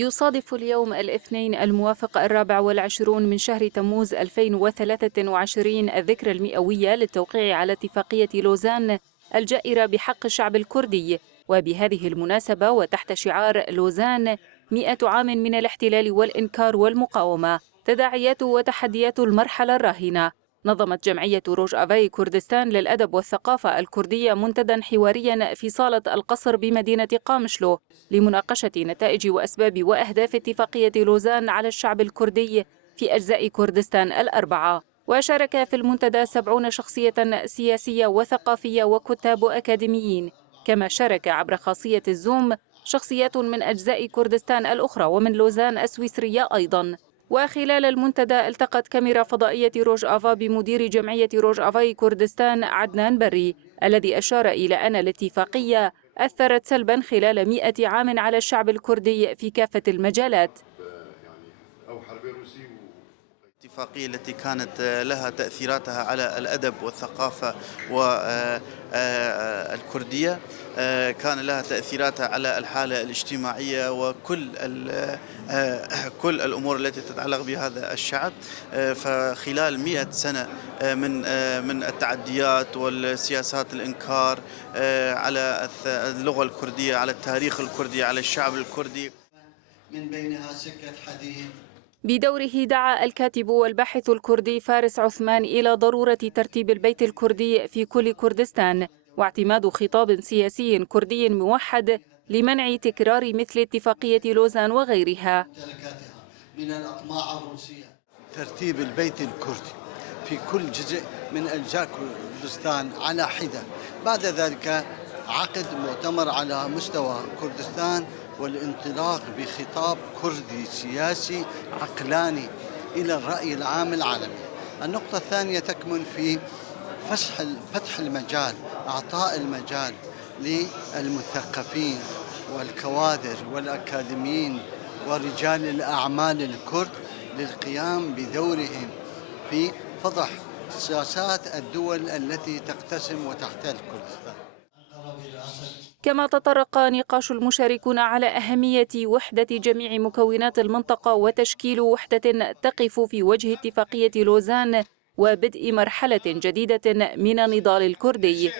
يصادف اليوم الاثنين الموافق 24 من شهر تموز 2023 الذكرى المئوية للتوقيع على اتفاقية لوزان الجائرة بحق الشعب الكردي. وبهذه المناسبة وتحت شعار لوزان 100 عام من الاحتلال والإنكار والمقاومة، تداعيات وتحديات المرحلة الراهنة، نظمت جمعية روجافاي كردستان للأدب والثقافة الكردية منتدى حواريا في صالة القصر بمدينة قامشلو لمناقشة نتائج وأسباب وأهداف اتفاقية لوزان على الشعب الكردي في أجزاء كردستان الأربعة. وشارك في المنتدى 70 شخصية سياسية وثقافية وكتاب أكاديميين، كما شارك عبر خاصية الزوم شخصيات من أجزاء كردستان الأخرى ومن لوزان السويسرية أيضاً. وخلال المنتدى التقت كاميرا فضائية روجافا بمدير جمعية روجافاي كردستان عدنان بري، الذي أشار إلى أن الاتفاقية أثرت سلبا خلال 100 عام على الشعب الكردي في كافة المجالات. الاتفاقية التي كانت لها تأثيراتها على الأدب والثقافة والكردية كان لها تأثيراتها على الحالة الاجتماعية وكل كل الأمور التي تتعلق بهذا الشعب. فخلال 100 سنة من التعديات والسياسات الإنكار على اللغة الكردية، على التاريخ الكردي، على الشعب الكردي، من بينها سكة حديد. بدوره دعا الكاتب والباحث الكردي فارس عثمان إلى ضرورة ترتيب البيت الكردي في كل كردستان، واعتماد خطاب سياسي كردي موحد لمنع تكرار مثل اتفاقية لوزان وغيرها. من الأطماع الروسية ترتيب البيت الكردي في كل جزء من أجزاء كردستان على حدة، بعد ذلك عقد مؤتمر على مستوى كردستان والانطلاق بخطاب كردي سياسي عقلاني إلى الرأي العام العالمي. النقطة الثانية تكمن في فتح المجال، أعطاء المجال للمثقفين والكوادر والأكاديميين ورجال الأعمال الكرد للقيام بدورهم في فضح سياسات الدول التي تقتسم وتحتل كردستان. كما تطرق نقاش المشاركون على أهمية وحدة جميع مكونات المنطقة وتشكيل وحدة تقف في وجه اتفاقية لوزان وبدء مرحلة جديدة من النضال الكردي.